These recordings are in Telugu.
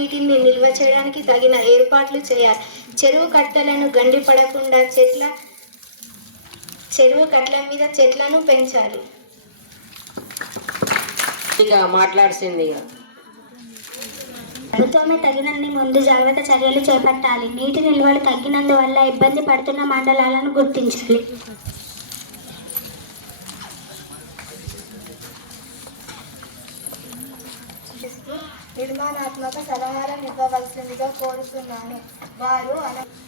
నీటిని నిల్వ చేయడానికి తగిన ఏర్పాట్లు చేయాలి. చెరువు కట్టలను గండి పడకుండా చెరువు కట్టల మీద చెట్లను పెంచాలి. ప్రభుత్వమే తగినన్ని ముందు జాగ్రత్త చర్యలు చేపట్టాలి. నీటి నిల్వలు తగ్గినందువల్ల ఇబ్బంది పడుతున్న మండలాలను గుర్తించాలి. నిర్మాణాత్మక సలహాలను ఇవ్వవలసిందిగా కోరుతున్నాను. వారు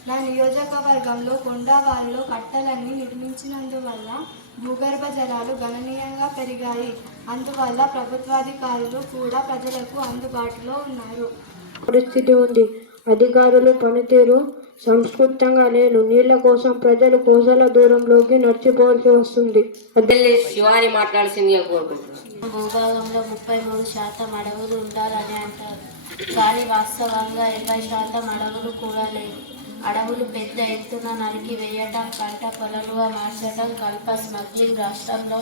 నా నియోజకవర్గంలో కొండవారిలో కట్టలన్నీ నిర్మించినందువల్ల భూగర్భ జలాలు గణనీయంగా పెరిగాయి. అందువల్ల ప్రభుత్వాధికారులు కూడా ప్రజలకు అందుబాటులో ఉన్నారు. పరిస్థితి ఉంది. అధికారుల పనితీరు సంస్కృతంగా లేదు. నీళ్ల కోసం ప్రజలు కోసల దూరంలోకి నడిచిపోవాల్సి వస్తుంది. శివాని మాట్లాడాల్సిందిగా కోరుకుంటున్నాను. భూభాగంలో 33% అడవులు ఉండాలని అంటారు, కానీ వాస్తవంగా 20% అడవులు కూడా లేవు. అడవులు పెద్ద ఎత్తున నరికి వేయటం, పంట పొలాలుగా మార్చడం, కల్ప స్మగ్లింగ్ రాష్ట్రంలో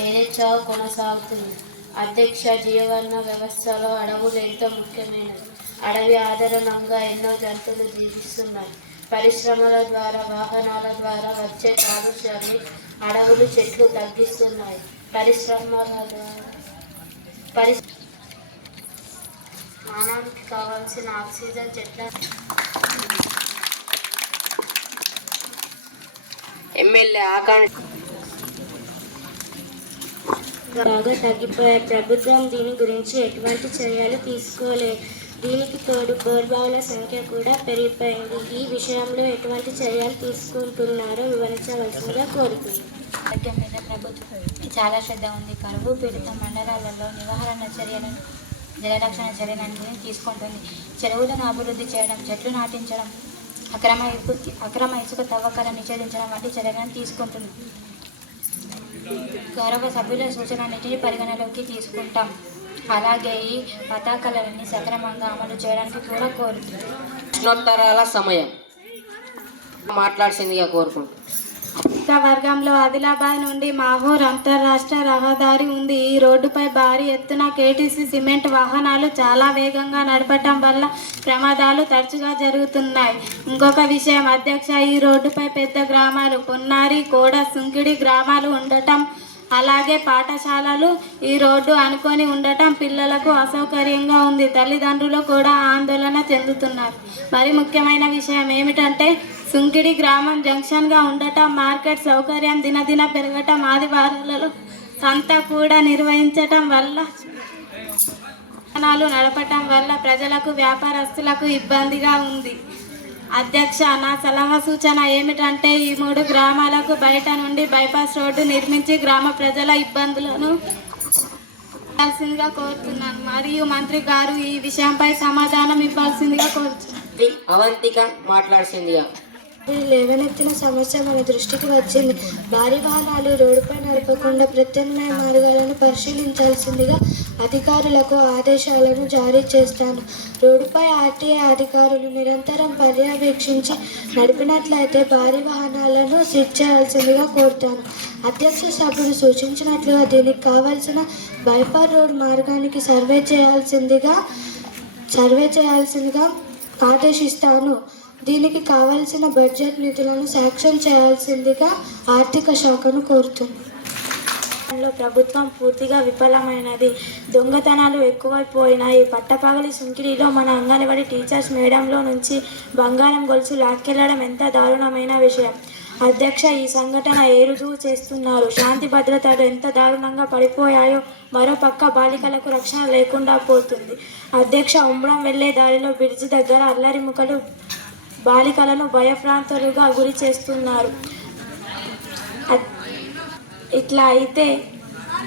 యథేచ్ఛగా కొనసాగుతుంది. అధ్యక్ష, జీవన వ్యవస్థలో అడవులు ఎంతో ముఖ్యమైనది. అడవి ఆధారంగా ఎన్నో జంతువులు జీవిస్తున్నాయి. పరిశ్రమల ద్వారా, వాహనాల ద్వారా వచ్చే కాలుష్యాన్ని అడవులు, చెట్లు తగ్గిస్తున్నాయి. మానవానికి కావాల్సిన ఆక్సిజన్ చెట్ల ఎమ్మెల్యే ఆకాంక్ష బాగా తగ్గిపోయాయి. ప్రభుత్వం దీని గురించి ఎటువంటి చర్యలు తీసుకోలేదు. దీనికి తోడు బోర్బావుల సంఖ్య కూడా పెరిగిపోయింది. ఈ విషయంలో ఎటువంటి చర్యలు తీసుకుంటున్నారో వివరించవలసిందిగా కోరుతున్నాను. ఆరోగ్యం మీద ప్రభుత్వం చాలా శ్రద్ధ ఉంది. కరువు పీడిత మండలాలలో నివారణ చర్యలను, జలరక్షణ చర్యలను తీసుకుంటుంది. చెరువులను అభివృద్ధి చేయడం, చెట్లు నాటించడం, అక్రమ ఇసుక తవ్వకాలను నిషేధించడం వంటి చర్యలను తీసుకుంటుంది. గౌరవ సభ్యుల సూచనలన్నింటినీ పరిగణలోకి తీసుకుంటాం. అలాగే ఈ పథకాలన్నీ సక్రమంగా అమలు చేయడానికి కూడా కోరుతుంది. ప్రశ్నోత్తరాల సమయం మాట్లాడాల్సిందిగా కోరుకుంటున్నాను. వర్గంలో ఆదిలాబాద్ నుండి మాహూర్ అంతర్రాష్ట్ర రహదారి ఉంది. ఈ రోడ్డుపై భారీ ఎత్తున కేటీసీ సిమెంట్ వాహనాలు చాలా వేగంగా నడపటం వల్ల ప్రమాదాలు తరచుగా జరుగుతున్నాయి. ఇంకొక విషయం అధ్యక్ష, ఈ రోడ్డుపై పెద్ద గ్రామాలు పొన్నారి, కోడ, సుంకిడి గ్రామాలు ఉండటం, అలాగే పాఠశాలలు ఈ రోడ్డు అనుకొని ఉండటం పిల్లలకు అసౌకర్యంగా ఉంది. తల్లిదండ్రులు కూడా ఆందోళన చెందుతున్నారు. మరి ముఖ్యమైన విషయం ఏమిటంటే సుంకిడి గ్రామం జంక్షన్గా ఉండటం, మార్కెట్ సౌకర్యం దినదిన పెరగటం, ఆదివారాలలో సంత కూడా నిర్వహించటం వల్ల వాహనాలు నడపటం వల్ల ప్రజలకు, వ్యాపారస్తులకు ఇబ్బందిగా ఉంది. అధ్యక్ష, నా సలహా సూచన ఏమిటంటే ఈ 3 గ్రామాలకు బయట నుండి బైపాస్ రోడ్డు నిర్మించి గ్రామ ప్రజల ఇబ్బందులను ఇవ్వాల్సిందిగా కోరుతున్నాను. మరియు మంత్రి గారు ఈ విషయంపై సమాధానం ఇవ్వాల్సిందిగా కోరుతున్నాను. అవంతిక మాట్లాడాల్సిందిగా. లేవనెత్తిన సమస్య మన దృష్టికి వచ్చింది. భారీ వాహనాలు రోడ్డుపై నడపకుండా ప్రత్యామ్నాయ మార్గాలను పరిశీలించాల్సిందిగా అధికారులకు ఆదేశాలను జారీ చేస్తాను. రోడ్డుపై ఆర్టీఏ అధికారులు నిరంతరం పర్యవేక్షించి నడిపినట్లయితే భారీ వాహనాలను సీజ్ చేయాల్సిందిగా కోరుతాను. అధ్యక్ష సభ్యులు సూచించినట్లుగా దీనికి కావాల్సిన బైపాస్ రోడ్ మార్గానికి సర్వే చేయాల్సిందిగా ఆదేశిస్తాను. దీనికి కావాల్సిన బడ్జెట్ నిధులను శాంక్షన్ చేయాల్సిందిగా ఆర్థిక శాఖను కోరుతున్నాను. ప్రభుత్వం పూర్తిగా విఫలమైనది. దొంగతనాలు ఎక్కువైపోయినాయి. పట్టపగలి సుంకిడిలో మన అంగన్వాడీ టీచర్స్ మేడంలో నుంచి బంగారం గొలుసు లాక్కెళ్లడం ఎంత దారుణమైన విషయం. అధ్యక్ష, ఈ సంఘటన ఏ రుజువు చేస్తున్నారు? శాంతి భద్రతలు ఎంత దారుణంగా పడిపోయాయో. మరోపక్క బాలికలకు రక్షణ లేకుండా పోతుంది. అధ్యక్ష, ఉమ్రం వెళ్లే దారిలో బ్రిడ్జి దగ్గర అల్లరిముఖలు బాలికలను భయభ్రాంతులుగా గురి చేస్తున్నారు. ఇట్లా అయితే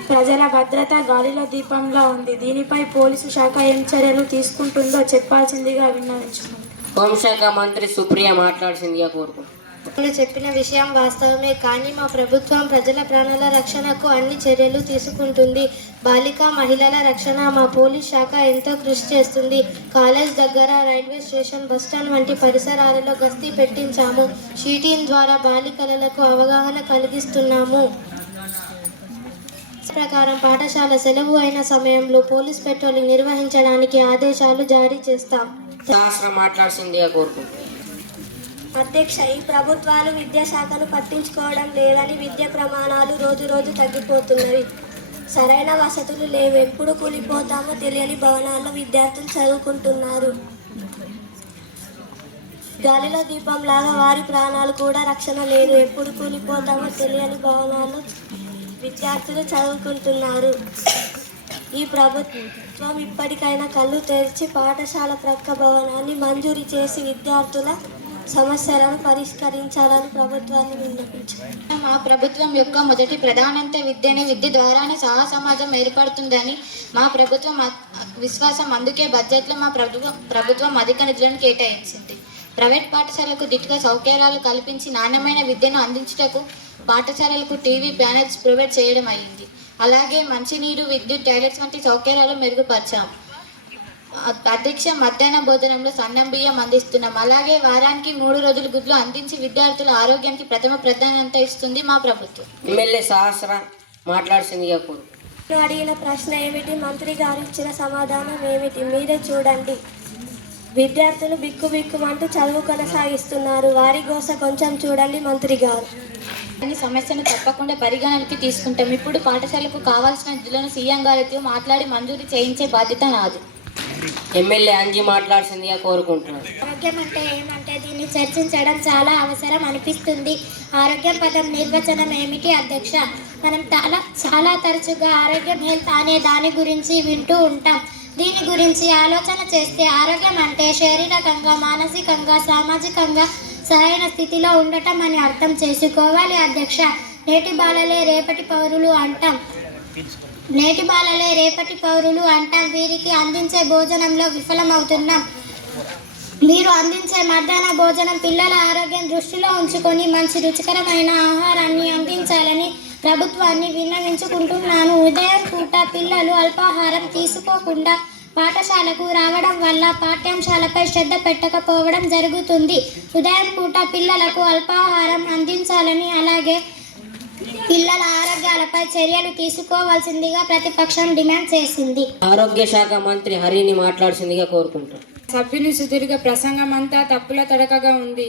ప్రజల భద్రత గాలిలో దీపంలో ఉంది. దీనిపై పోలీసు శాఖ ఏం చర్యలు తీసుకుంటుందో చెప్పాల్సిందిగా విన్నవించుకుంటున్నాను. హోంశాఖ మంత్రి సుప్రియ మాట్లాడాల్సిందిగా కోరుకుంటున్నాను. చెప్పిన విషయం వాస్తవమే, కానీ మా ప్రభుత్వం ప్రజల ప్రాణాల రక్షణకు అన్ని చర్యలు తీసుకుంటుంది. బాలిక మహిళల రక్షణ మా పోలీస్ శాఖ ఎంతో కృషి చేస్తుంది. కాలేజ్ దగ్గర, రైల్వే స్టేషన్, బస్టాండ్ వంటి పరిసరాలలో గస్తీ పెట్టించాము. షీటీన్ ద్వారా బాలికలకు అవగాహన కలిగిస్తున్నాము. ప్రకారం పాఠశాల సెలవు అయిన సమయంలో పోలీస్ పెట్రోలింగ్ నిర్వహించడానికి ఆదేశాలు జారీ చేస్తాం. సహస్రం మాట్లాడాల్సిందిగా కోరుకుంటున్నాను. అధ్యక్ష, ఈ ప్రభుత్వాలు విద్యాశాఖను పట్టించుకోవడం లేదని విద్యా ప్రమాణాలు రోజు రోజు తగ్గిపోతున్నవి. సరైన వసతులు లేవు. ఎప్పుడు కూలిపోతామో తెలియని భవనాల్లో విద్యార్థులు చదువుకుంటున్నారు. గాలిలో దీపంలాగా వారి ప్రాణాలు కూడా రక్షణ లేదు. ఎప్పుడు కూలిపోతామో తెలియని భవనాల్లో విద్యార్థులు చదువుకుంటున్నారు. ఈ ప్రభుత్వం ఇప్పటికైనా కళ్ళు తెరిచి పాఠశాల ప్రక్క భవనాన్ని మంజూరు చేసి విద్యార్థుల సమస్యలను పరిష్కరించాలని ప్రభుత్వాన్ని విన్నపించారు. మా ప్రభుత్వం యొక్క మొదటి ప్రధానంత విద్యని, విద్య ద్వారానే సమాజం ఏర్పడుతుందని మా ప్రభుత్వం విశ్వాసం. అందుకే బడ్జెట్లో మా ప్రభుత్వం అధిక నిధులను కేటాయించింది. ప్రైవేట్ పాఠశాలకు దిట్టుగా సౌకర్యాలు కల్పించి నాణ్యమైన విద్యను అందించుటకు పాఠశాలలకు టీవీ ప్యానెల్స్ ప్రొవైడ్ చేయడం అయింది. అలాగే మంచినీరు, విద్యుత్, టాయిలెట్స్ వంటి సౌకర్యాలు మెరుగుపరిచాం. అధ్యక్ష, మధ్యాహ్న భోజనంలో సన్నం బియ్యం అందిస్తున్నాం. అలాగే వారానికి 3 రోజులు గుడ్లు అందించి విద్యార్థుల ఆరోగ్యానికి ప్రథమ ప్రాధాన్యత ఇస్తుంది మా ప్రభుత్వం. ఎమ్మెల్యే సహస్ర మాట్లాడాల్సిందిగా కోరుకుంటున్నాను. అడిగిన ప్రశ్న ఏమిటి, మంత్రి గారు ఇచ్చిన సమాధానం ఏమిటి, మీరే చూడండి. విద్యార్థులు బిక్కుబిక్కుమంటూ చదువు కొనసాగిస్తున్నారు. వారి కోసం కొంచెం చూడండి మంత్రి గారు. ఈ సమస్యను తప్పకుండా పరిగణనకి తీసుకుంటాం. ఇప్పుడు పాఠశాలకు కావాల్సిన నిధులను సీఎం గారితో మాట్లాడి మంజూరు చేయించే బాధ్యత నాది. ఎమ్మెల్యే అంజి మాట్లాడాల్సిందిగా కోరుకుంటున్నాను. ఆరోగ్యం అంటే ఏమంటే దీన్ని చర్చించడం చాలా అవసరం అనిపిస్తుంది. ఆరోగ్యం పదం నిర్వచనం ఏమిటి అధ్యక్ష? మనం చాలా తరచుగా ఆరోగ్యం, హెల్త్ అనే దాని గురించి వింటూ ఉంటాం. దీని గురించి ఆలోచన చేస్తే ఆరోగ్యం అంటే శారీరకంగా, మానసికంగా, సామాజికంగా సరైన స్థితిలో ఉండటం అని అర్థం చేసుకోవాలి అధ్యక్ష. నేటి బాలలే రేపటి పౌరులు అంటాం. వీరికి అందించే భోజనంలో విఫలమవుతున్నాం. మీరు అందించే మధ్యాహ్న భోజనం పిల్లల ఆరోగ్యం దృష్టిలో ఉంచుకొని మంచి రుచికరమైన ఆహారాన్ని అందించాలని ప్రభుత్వాన్ని విన్నవించుకుంటున్నాను. ఉదయం పూట పిల్లలు అల్పాహారం తీసుకోకుండా పాఠశాలకు రావడం వల్ల పాఠ్యాంశాలపై శ్రద్ధ పెట్టకపోవడం జరుగుతుంది. ఉదయం పూట పిల్లలకు అల్పాహారం అందించాలని, అలాగే పిల్లల ఆరోగ్యాలపై చర్యలు తీసుకోవాల్సిందిగా ప్రతిపక్షం డిమాండ్ చేసింది. ఆరోగ్య శాఖ మంత్రి హరిని మాట్లాడాల్సిందిగా కోరుకుంటాను. సభ్యుని సుదీర్ఘ ప్రసంగం అంతా తప్పుల తడకగా ఉంది.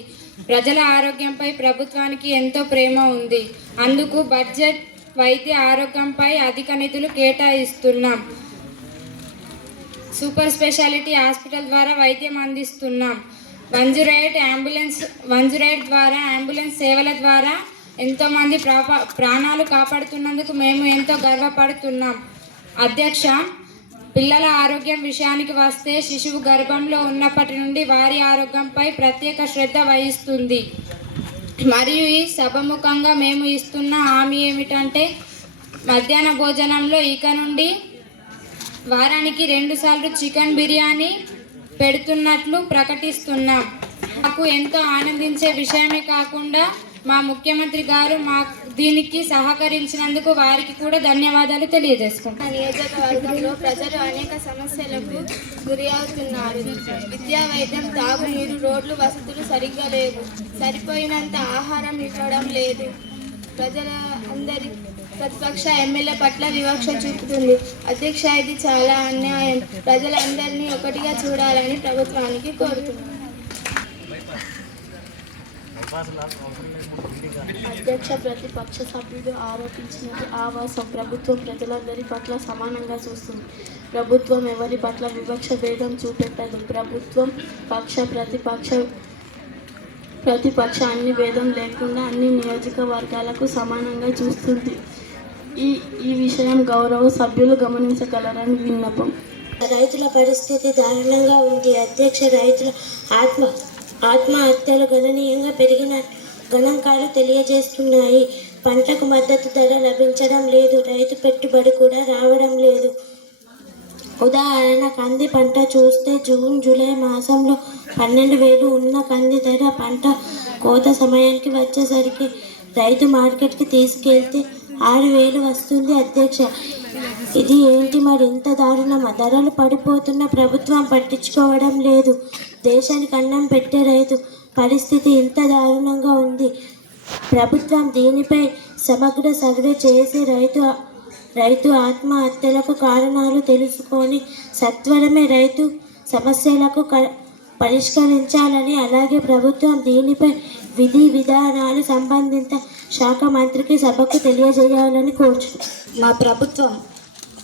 ప్రజల ఆరోగ్యంపై ప్రభుత్వానికి ఎంతో ప్రేమ ఉంది. అందుకు బడ్జెట్ వైద్య ఆరోగ్యంపై అధిక నిధులు కేటాయిస్తున్నాం. సూపర్ స్పెషాలిటీ హాస్పిటల్ ద్వారా వైద్యం అందిస్తున్నాం. 108 ద్వారా అంబులెన్స్ సేవల ద్వారా ఎంతోమంది ప్రాణాలు కాపాడుతున్నందుకు మేము ఎంతో గర్వపడుతున్నాం. అధ్యక్ష, పిల్లల ఆరోగ్యం విషయానికి వస్తే శిశువు గర్భంలో ఉన్నప్పటి నుండి వారి ఆరోగ్యంపై ప్రత్యేక శ్రద్ధ వహిస్తుంది. మరియు ఈ సభముఖంగా మేము ఇస్తున్న హామీ ఏమిటంటే మధ్యాహ్న భోజనంలో ఇక నుండి వారానికి 2 సార్లు చికెన్ బిర్యానీ పెడుతున్నట్లు ప్రకటిస్తున్నాం. మాకు ఎంతో ఆనందించే విషయమే కాకుండా మా ముఖ్యమంత్రి గారు దీనికి సహకరించినందుకు వారికి కూడా ధన్యవాదాలు తెలియజేసుకుంటాం. నియోజకవర్గంలో ప్రజలు అనేక సమస్యలకు గురి అవుతున్నారు. విద్యా, వైద్యం, తాగునీరు, రోడ్లు, వసతులు సరిగ్గా లేవు. సరిపోయినంత ఆహారం ఇవ్వడం లేదు. ప్రతిపక్ష ఎమ్మెల్యే పట్ల వివక్ష చూపుతుంది. అధ్యక్ష, ఇది చాలా అన్యాయం. ప్రజలందరినీ ఒకటిగా చూడాలని ప్రభుత్వానికి కోరుతున్నాను. అధ్యక్ష, ప్రతిపక్ష సభ్యుడు ఆరోపించినది ఆవాసం. ప్రభుత్వం ప్రజలందరి పట్ల సమానంగా చూస్తుంది. ప్రభుత్వం ఎవరి పట్ల వివక్ష భేదం చూపెట్టదు. ప్రభుత్వం ప్రతిపక్ష అన్ని భేదం లేకుండా అన్ని నియోజకవర్గాలకు సమానంగా చూస్తుంది. ఈ విషయం గౌరవ సభ్యులు గమనించగలరని విన్నపం. రైతుల పరిస్థితి దారుణంగా ఉంది అధ్యక్ష. రైతుల ఆత్మహత్యలు గణనీయంగా పెరిగిన గణాంకాలు తెలియజేస్తున్నాయి. పంటకు మద్దతు ధర లభించడం లేదు. రైతు పెట్టుబడి కూడా రావడం లేదు. ఉదాహరణ, కంది పంట చూస్తే జూన్, జూలై మాసంలో 12,000 ఉన్న కంది ధర పంట కోత సమయానికి వచ్చేసరికి రైతు మార్కెట్కి తీసుకెళ్తే 6,000 వస్తుంది అధ్యక్ష. ఇది ఏంటి మరి, ఇంత దారుణమా? ధరలు పడిపోతున్న ప్రభుత్వం పట్టించుకోవడం లేదు. దేశానికి అన్నం పెట్టే రైతు పరిస్థితి ఇంత దారుణంగా ఉంది. ప్రభుత్వం దీనిపై సమగ్ర సర్వే చేసి రైతు ఆత్మహత్యలకు కారణాలు తెలుసుకొని సత్వరమే రైతు సమస్యలకు పరిష్కరించాలని, అలాగే ప్రభుత్వం దీనిపై విధి విధానాలు సంబంధిత శాఖ మంత్రికి సభకు తెలియజేయాలని కోరుచున్నాను.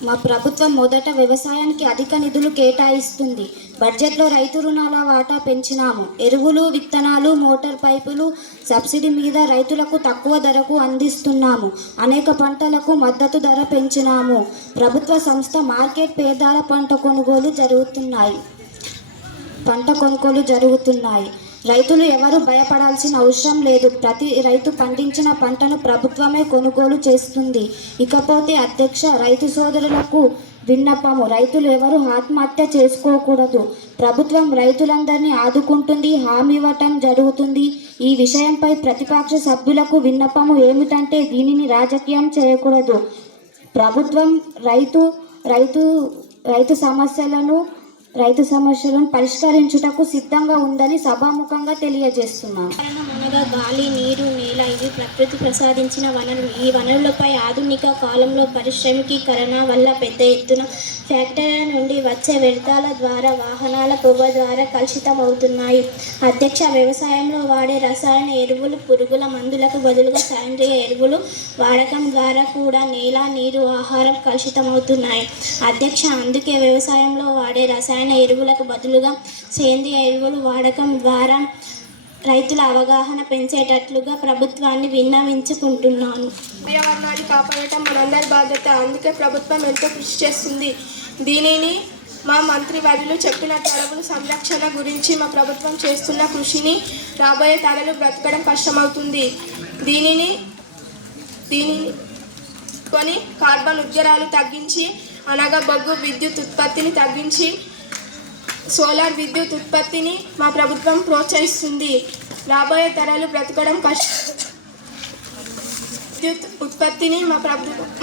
మా ప్రభుత్వం మొదట వ్యవసాయానికి అధిక నిధులు కేటాయిస్తుంది. బడ్జెట్లో రైతు రుణాల వాటా పెంచినాము. ఎరువులు, విత్తనాలు, మోటార్ పైపులు సబ్సిడీ మీద రైతులకు తక్కువ ధరకు అందిస్తున్నాము. అనేక పంటలకు మద్దతు ధర పెంచినాము. ప్రభుత్వ సంస్థ మార్కెట్ పేదాల పంట కొనుగోలు జరుగుతున్నాయి. రైతులు ఎవరు భయపడాల్సిన అవసరం లేదు. ప్రతి రైతు పండించిన పంటను ప్రభుత్వమే కొనుగోలు చేస్తుంది. ఇకపోతే అధ్యక్ష, రైతు సోదరులకు విన్నపము: రైతులు ఎవరు ఆత్మహత్య చేసుకోకూడదు. ప్రభుత్వం రైతులందరినీ ఆదుకుంటుంది, హామీ ఇవ్వటం జరుగుతుంది. ఈ విషయంపై ప్రతిపక్ష సభ్యులకు విన్నపము ఏమిటంటే దీనిని రాజకీయం చేయకూడదు. ప్రభుత్వం రైతు సమస్యలను పరిష్కరించుటకు సిద్ధంగా ఉందని సభాముఖంగా తెలియజేస్తున్నాను. అనగా గాలి, నీరు, నేల ఇవి ప్రకృతి ప్రసాదించిన వనరులు. ఈ వనరులపై ఆధునిక కాలంలో పారిశ్రామికీకరణ వల్ల పెద్ద ఎత్తున ఫ్యాక్టరీల నుండి వచ్చే వ్యర్థాల ద్వారా, వాహనాల పొగ ద్వారా కలుషితమవుతున్నాయి. అధ్యక్ష, వ్యవసాయంలో వాడే రసాయన ఎరువులు, పురుగుల మందులకు బదులుగా సేంద్రియ ఎరువులు వాడకం ద్వారా కూడా నేల, నీరు, ఆహారం కలుషితమవుతున్నాయి. అధ్యక్ష, అందుకే వ్యవసాయంలో వాడే రసాయన ఎరువులకు బదులుగా సేంద్రియ ఎరువులు వాడకం ద్వారా రైతుల అవగాహన పెంచేటట్లుగా ప్రభుత్వాన్ని విన్నవించుకుంటున్నాను. పర్యావరణాన్ని కాపాడటం మనందరి బాధ్యత. అందుకే ప్రభుత్వం ఎంతో కృషి చేస్తుంది. దీనిని మా మంత్రివర్యులు చెప్పినట్టు అడవుల సంరక్షణ గురించి మా ప్రభుత్వం చేస్తున్న కృషిని రాబోయే తరాలు బ్రతకడం కష్టమవుతుంది. దీనిని కొని కార్బన్ ఉద్గారాలు తగ్గించి, అనగా బొగ్గు విద్యుత్ ఉత్పత్తిని తగ్గించి సోలార్ విద్యుత్ ఉత్పత్తిని మా ప్రభుత్వం ప్రోత్సహిస్తుంది. రాబోయే తరాలు బ్రతకడం విద్యుత్ ఉత్పత్తిని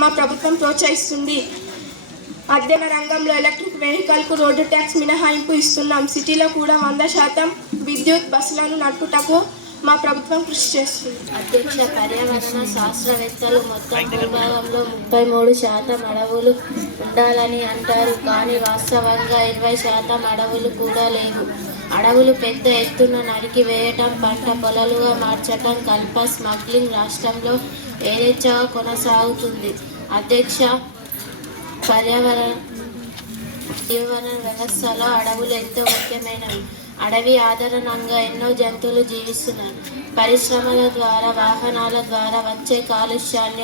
మా ప్రభుత్వం ప్రోత్సహిస్తుంది. అధ్యయన రంగంలో ఎలక్ట్రిక్ వెహికల్కు రోడ్డు ట్యాక్స్ మినహాయింపు ఇస్తున్నాం. సిటీలో కూడా 100% విద్యుత్ బస్సులను నడుపుటకు మా ప్రభుత్వం కృషి చేస్తుంది. అధ్యక్ష, పర్యావరణ శాస్త్రవేత్తలు మొత్తం భూభాగంలో 33% అడవులు ఉండాలని అంటారు. కానీ వాస్తవంగా 20% అడవులు కూడా లేవు. అడవులు పెద్ద ఎత్తున నరికి వేయటం, పంట పొలాలుగా మార్చటం, కల్ప స్మగ్లింగ్ రాష్ట్రంలో యథేచ్ఛగా కొనసాగుతుంది. అధ్యక్ష, పర్యావరణ వ్యవస్థలో అడవులు ఎంతో ముఖ్యమైనవి. అడవి ఆధారంగా ఎన్నో జంతువులు జీవిస్తున్నాయి. పరిశ్రమల ద్వారా, వాహనాల ద్వారా వచ్చే కాలుష్యాన్ని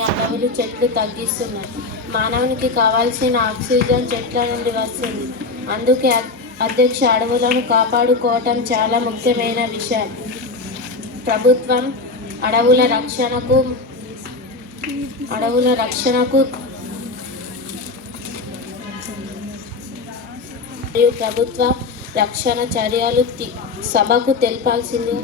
చెట్లు తగ్గిస్తున్నాయి. మానవునికి కావాల్సిన ఆక్సిజన్ చెట్ల నుండి వస్తుంది. అందుకే అధ్యక్ష, అడవులను కాపాడుకోవటం చాలా ముఖ్యమైన విషయం. ప్రభుత్వం అడవుల రక్షణకు మరియు ప్రభుత్వ రక్షణ చర్యలు సభకు తెలపాల్సిందిగా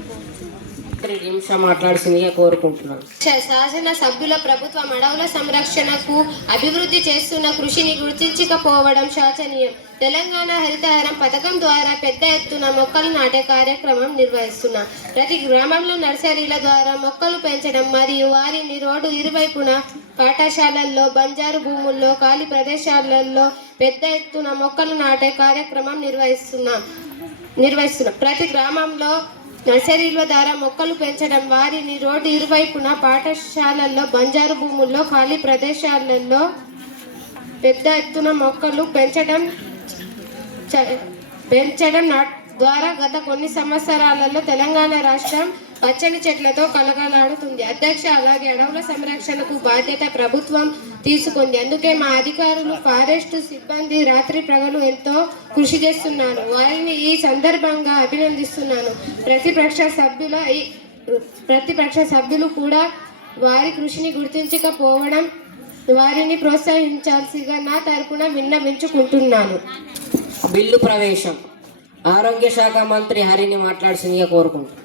మాట్లాడాల్సిందిగా కోరుకుంటున్నాను. శాసన సభ్యుల ప్రభుత్వం అడవుల సంరక్షణకు అభివృద్ధి చేస్తున్న కృషిని గుర్తించకపోవడం శోచనీయం. తెలంగాణ హరితహారం పథకం ద్వారా పెద్ద ఎత్తున మొక్కలు నాటే కార్యక్రమం నిర్వహిస్తున్నాం. ప్రతి గ్రామంలో నర్సరీల ద్వారా మొక్కలు పెంచడం మరియు వారిని రోడ్డు ఇరువైపున, పాఠశాలల్లో, బంజారు భూముల్లో, ఖాళీ ప్రదేశాలలో పెద్ద ఎత్తున మొక్కలు నాటే కార్యక్రమం నిర్వహిస్తున్నాం. ప్రతి గ్రామంలో నర్సరీల ద్వారా మొక్కలు పెంచడం, వారిని రోడ్డు ఇరువైపున, పాఠశాలల్లో, బంజారు భూముల్లో, ఖాళీ ప్రదేశాలలో పెద్ద ఎత్తున మొక్కలు పెంచడం ద్వారా గత కొన్ని సంవత్సరాలలో తెలంగాణ రాష్ట్రం పచ్చని చెట్లతో కలగలాడుతుంది. అధ్యక్ష, అలాగే అడవుల సంరక్షణకు బాధ్యత ప్రభుత్వం తీసుకుంది. అందుకే మా అధికారులు, ఫారెస్ట్ సిబ్బంది రాత్రి పగలు ఎంతో కృషి చేస్తున్నారు. వారిని ఈ సందర్భంగా అభినందిస్తున్నాను. ప్రతిపక్ష సభ్యులు కూడా వారి కృషిని గుర్తించకపోవడం, వారిని ప్రోత్సహించాల్సిగా నా తరపున విన్నవించుకుంటున్నాను. బిల్లు ప్రవేశం. ఆరోగ్య శాఖ మంత్రి హరిని మాట్లాడాల్సిందిగా కోరుకుంటున్నాను.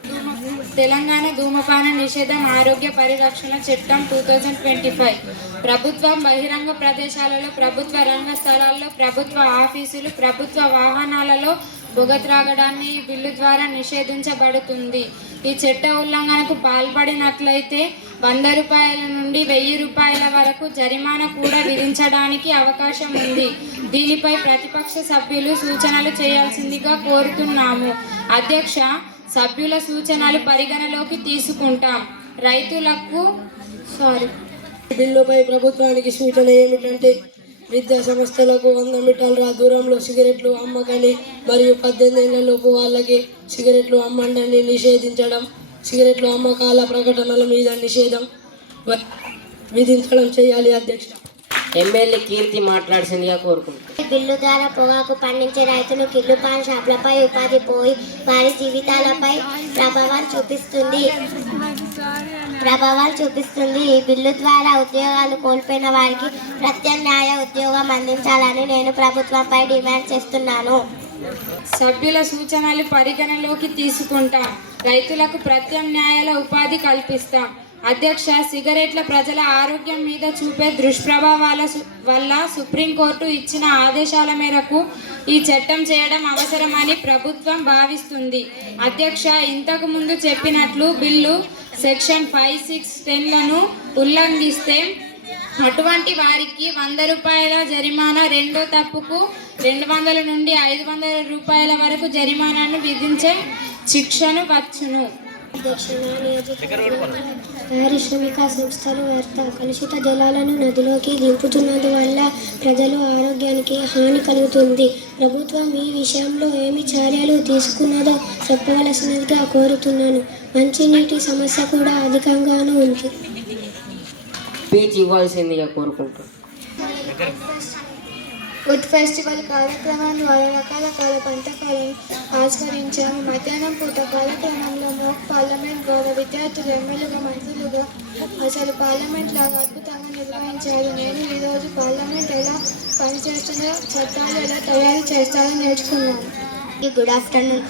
తెలంగాణ ధూమపాన నిషేధం ఆరోగ్య పరిరక్షణ చట్టం 2025 ప్రభుత్వం బహిరంగ ప్రదేశాలలో, ప్రభుత్వ రంగ స్థలాల్లో, ప్రభుత్వ ఆఫీసులు, ప్రభుత్వ వాహనాలలో పొగ త్రాగడాన్ని ఈ బిల్లు ద్వారా నిషేధించబడుతుంది. ఈ చట్ట ఉల్లంఘనకు పాల్పడినట్లయితే 100 రూపాయల నుండి 1000 రూపాయల వరకు జరిమానా కూడా విధించడానికి అవకాశం ఉంది. దీనిపై ప్రతిపక్ష సభ్యులు సూచనలు చేయాల్సిందిగా కోరుతున్నాము. అధ్యక్ష, సభ్యుల సూచనలు పరిగణలోకి తీసుకుంటాం. రైతులకు బిల్లుపై ప్రభుత్వానికి సూచన ఏమిటంటే విద్యా సంస్థలకు 100 మీటర్ల దూరంలో సిగరెట్లు అమ్మకని మరియు 18 ఏళ్లలోపు వాళ్ళకి సిగరెట్లు అమ్మండని నిషేధించడం, సిగరెట్లు అమ్మకాల ప్రకటనల మీద నిషేధం విధించడం చేయాలి. అధ్యక్ష, ఎమ్మెల్యే కీర్తి మాట్లాడాల్సిందిగా కోరుకుంటున్నాను. ఈ బిల్లు ద్వారా పొగాకు పండించే రైతులు కిల్లు పాన్ షాపులపై ఉపాధి పోయి వారి జీవితాలపై ప్రభావాలు చూపిస్తుంది. ఈ బిల్లు ద్వారా ఉద్యోగాలు కోల్పోయిన వారికి ప్రత్యామ్నాయ ఉద్యోగం అందించాలని నేను ప్రభుత్వంపై డిమాండ్ చేస్తున్నాను. సభ్యుల సూచనలు పరిగణలోకి తీసుకుంటాం. రైతులకు ప్రత్యామ్నాయాల ఉపాధి కల్పిస్తాం. అధ్యక్ష, సిగరెట్ల ప్రజల ఆరోగ్యం మీద చూపే దుష్ప్రభావాల వల్ల సుప్రీంకోర్టు ఇచ్చిన ఆదేశాల మేరకు ఈ చట్టం చేయడం అవసరమని ప్రభుత్వం భావిస్తుంది. అధ్యక్ష, ఇంతకు ముందు చెప్పినట్లు బిల్లు సెక్షన్ 5, 6, 10లను ఉల్లంఘిస్తే అటువంటి వారికి 100 రూపాయల జరిమానా, రెండో తప్పుకు 200 నుండి 500 రూపాయల వరకు జరిమానాను విధించే శిక్షను వచ్చును. పారిశ్రామిక సంస్థలు కలుషిత జలాలను నదిలోకి దింపుతున్నందువల్ల ప్రజల ఆరోగ్యానికి హాని కలుగుతుంది. ప్రభుత్వం ఈ విషయంలో ఏమి చర్యలు తీసుకున్నదో చెప్పవలసినదిగా కోరుతున్నాను. మంచినీటి సమస్య కూడా అధికంగానే ఉంది. స్పీచ్ ఇవ్వాల్సిందిగా కోరుకుంటున్నాను. ఫుడ్ ఫెస్టివల్ కార్యక్రమం ద్వారా రకాల పంటకాలను ఆస్వాదించాము. మధ్యాహ్నం పూట కార్యక్రమంలో మోక్ పార్లమెంట్ గౌరవ విద్యార్థులు ఎమ్మెల్యేగా మంత్రులుగా అసలు పార్లమెంట్ లాగా అద్భుతంగా నిర్వహించారు. నేను ఈరోజు పార్లమెంట్ ఎలా పనిచేస్తుందో, చట్టాలు ఎలా తయారు చేస్తారో నేర్చుకున్నాను. Good afternoon.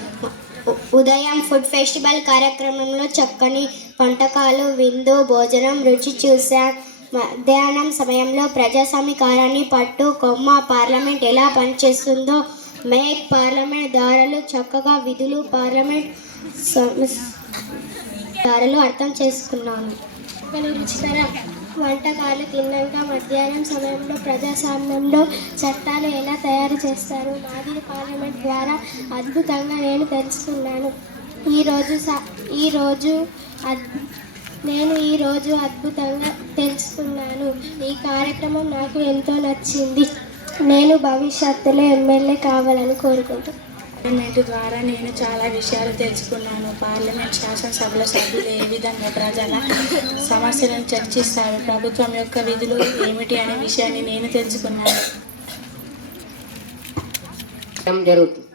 ఉదయం ఫుడ్ ఫెస్టివల్ కార్యక్రమంలో చక్కని వంటకాలు, విందు, భోజనం రుచి చూశాం. మధ్యాహ్నం సమయంలో ప్రజాస్వామికారాన్ని పట్టు కొమ్మ పార్లమెంట్ ఎలా పనిచేస్తుందో, మేక్ పార్లమెంట్ దారులు చక్కగా విధులు పార్లమెంట్ దారులు అర్థం చేసుకున్నాను. రుచికర వంటకాలు తిన్నాక మధ్యాహ్నం సమయంలో ప్రజాస్వామ్యంలో చట్టాలు ఎలా తయారు చేస్తారు, మాదిరి పార్లమెంట్ ద్వారా అద్భుతంగా నేను తెలుసుకున్నాను. నేను ఈరోజు అద్భుతంగా తెలుసుకున్నాను. ఈ కార్యక్రమం నాకు ఎంతో నచ్చింది. నేను భవిష్యత్తులో ఎమ్మెల్యే కావాలని కోరుకుంటున్నాను. పార్లమెంట్ ద్వారా నేను చాలా విషయాలు తెలుసుకున్నాను. పార్లమెంట్ శాసనసభలో సభ్యులు ఏ విధంగా ప్రజల సమస్యలను చర్చిస్తారు, ప్రభుత్వం యొక్క విధులు ఏమిటి అనే విషయాన్ని నేను తెలుసుకున్నాను. జరుగుతుంది.